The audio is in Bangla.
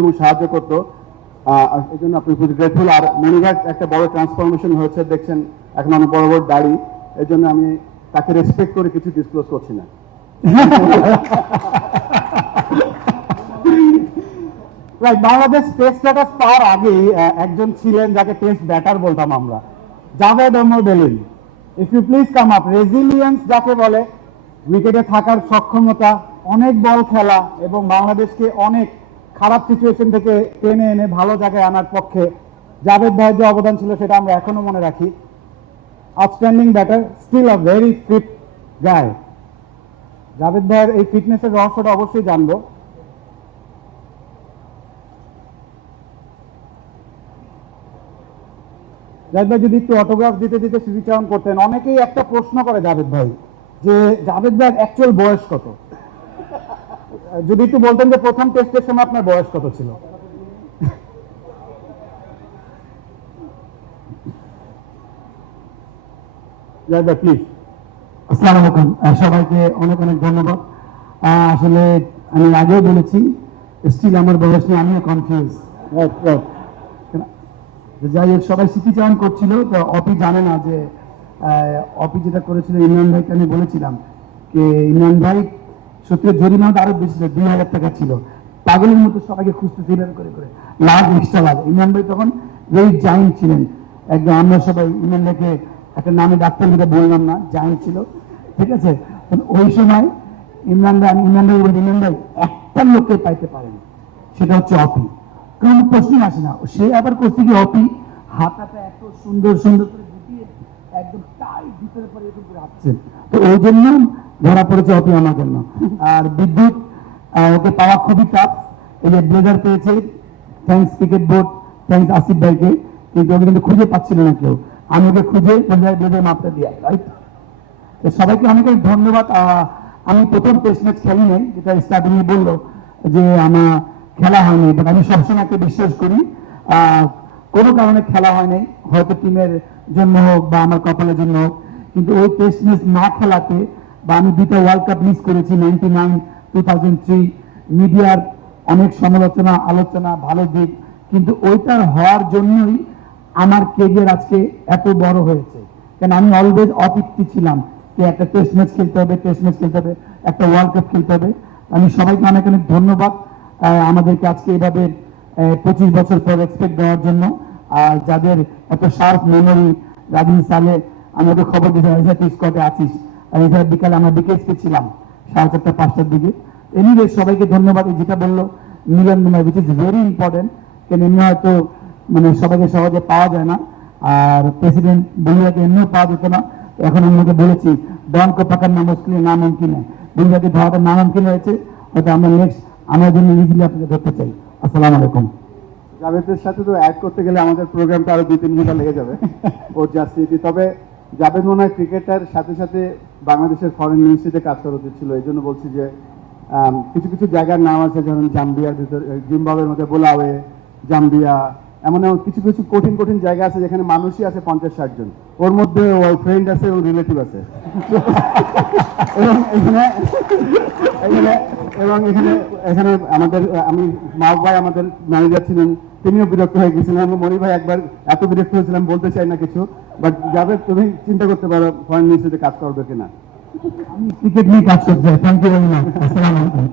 এবং সাহায্য করতো। এই জন্য আপনি খুবই গ্রেটফুল আর একটা বড় ট্রান্সফরমেশন হয়েছে, দেখছেন এখন অনেক বড় বড় দাড়ি। এই জন্য আমি তাকে রেসপেক্ট করে কিছু ডিসক্লোজ করছি না। বাংলাদেশ টেস্ট স্ট্যাটাস পাওয়ার আগে একজন ছিলেন যাকে টেস্ট ব্যাটার বলতাম আমরা। Javed Omar Belim if you please come up resilience যাকে বলে উইকেটে থাকার সক্ষমতা, অনেক বল খেলা এবং বাংলাদেশকে অনেক খারাপ সিচুয়েশন থেকে টেনে এনে ভালো জায়গায় আনার পক্ষে জাভেদ ভাইয়ের যে অবদান ছিল সেটা আমরা এখনও মনে রাখি। Outstanding batter still a very fit guy Javed ভাইয়ের এই ফিটনেসের রহস্যটা অবশ্যই জানব। জাভেদ ভাই যদি একটু অটোগ্রাফ দিতে দিতে স্মৃতিচারণ করতেন, অনেকেই একটা প্রশ্ন করে জাভেদ ভাই যে জাভেদ ভাই অ্যাকচুয়াল বয়স কত? যদি একটু বলতেন যে প্রথম টেস্টের সময় আপনার বয়স কত ছিল? প্লিজ আসসালামু আলাইকুম। সবাইকে অনেক অনেক ধন্যবাদ। আসলে আমি আগেও বলেছি স্টিল আমার বয়স নিয়ে আমিও কনফিউজ যাই হোক সবাই স্মৃতিচারণ করছিল তো অপি জানে না যে অপি যেটা করেছিল ইমরান ভাইকে আমি বলেছিলাম যে ইমরান ভাই সত্যি জরিমানা আরও বেশি ছিল দুই হাজার টাকা ছিল। পাগলের মতো সবাইকে খুঁজতেছিলেন করে করে। লাভ এক্সট্রা লাভ। ইমরান ভাই তখন ভেরি জাইন্ট ছিলেন। একদম আমরা সবাই ইমরান ভাইকে একটা নামে ডাক্তার যেটা বললাম না জাইন্ট ছিল। ঠিক আছে? ওই সময় ইমরান ভাই ইমরান ভাই বলি, ইমরান ভাই একটা লোককে পাইতে পারেন। সেটা হচ্ছে অপি। কোনো প্রশ্ন আসে না। সে আবার করছে কি অপি হাতাটা এত সুন্দর সুন্দর করে গুটিয়ে একদম টাইট ভিতরে পরে এরকম করে হাঁটছে। তো ওই জন্য ধরা পড়েছে আমার জন্য। আর বিদ্যুৎ ওকে পাওয়া খুবই টাফ এই যে ব্লেজার পেয়েছে। Thanks cricket board thanks Asif ভাইকে। কিন্তু ওকে কিন্তু খুঁজে পাচ্ছিল না কেউ। আমি ওকে খুঁজে ব্লেজার ব্লেজার মাপটা দিয়ে রাইট তো সবাইকে অনেক অনেক ধন্যবাদ। আমি প্রথম টেস্ট ম্যাচ খেলি নাই, যেটা স্টার্টিং এ বলল যে আমার খেলা হয়নি বাট আমি সবসময় একটা বিশ্বাস করি। কোনো কারণে খেলা হয় নাই হয়তো টিমের জন্য হোক বা আমার কপালের জন্য হোক, কিন্তু ওই টেস্ট ম্যাচ না খেলাতে বা আমি দুইটা ওয়ার্ল্ড কাপ মিস করেছি ninety nine two thousand three মিডিয়ার অনেক সমালোচনা, আলোচনা, ভালো দিক, কিন্তু ওইটার হওয়ার জন্যই আমার কেরিয়ার আজকে এত বড় হয়েছে। কেন আমি অলওয়েজ অতৃপ্তি ছিলাম যে একটা টেস্ট ম্যাচ খেলতে হবে টেস্ট ম্যাচ খেলতে হবে, একটা ওয়ার্ল্ড কাপ খেলতে হবে। আমি সবাইকে অনেক অনেক ধন্যবাদ আমাদেরকে আজকে এভাবে পঁচিশ বছর পর এক্সপেক্ট দেওয়ার জন্য। আর যাদের এত শার্প মেমোরি রাজিন সালে আমি ওকে খবর দিয়েছিলাম এসে তুই স্কটে আছিস? এছাড়া বিকালে আমরা বিকেএসপি ছিলাম, সাড়ে চারটা, পাঁচটার দিকে। এনিওয়ে সবাইকে ধন্যবাদ যেটা বলল, Milon Milon which is very important কেন এমনি হয়তো মানে সবাইকে সহজে পাওয়া যায় না, আর প্রেসিডেন্ট বলিয়াকে এমনিও পাওয়া যেত না। এখন আমি ওকে বলেছি, ডন কো পাকার নাম মুশকিল না মুমকিন হয় বলিয়াকে ধরাটা না মুমকিন হয়েছে, হয়তো আমরা নেক্সট আমরা জন্য ইজিলি আপনাকে ধরতে চাই। আসসালামু আলাইকুম। জাভেদের সাথে তো অ্যাড করতে গেলে আমাদের প্রোগ্রামটা আরও দুই, তিন ঘণ্টা লেগে যাবে। ওর স্মৃতি। তবে জাভেদ মনে হয় ক্রিকেটার সাথে সাথে বাংলাদেশের ফরেন মিনিস্ট্রিতে কাজ করা উচিত ছিল। এই জন্য বলছি যে কিছু কিছু জায়গার নাম আছে, যেমন জাম্বিয়ার ভিতর জিম্বাবের মধ্যে বোলাওয়ে, জাম্বিয়া, এমন এমন কিছু কিছু কঠিন কঠিন জায়গা আছে যেখানে মানুষই আছে পঞ্চাশ, ষাট জন। ওর মধ্যে ওর ফ্রেন্ড আছে এবং রিলেটিভ আছে। এবং এখানে এখানে, এবং এখানে এখানে আমাদের, আমি, মাহবুব ভাই আমাদের ম্যানেজার ছিলেন। তিনিও বিরক্ত হয়ে গেছিলেন এবং মনি ভাই একবার এত বিরক্ত হয়েছিলাম বলতে চাই না কিছু বাট যাবে তুমি চিন্তা করতে পারো ফরেন মিনিস্ট্রিতে কাজ করবে কিনা। আমি ক্রিকেট নিয়ে কাজ করতে চাই। থ্যাংক ইউ ভেরি মাচ আসসালামু আলাইকুম।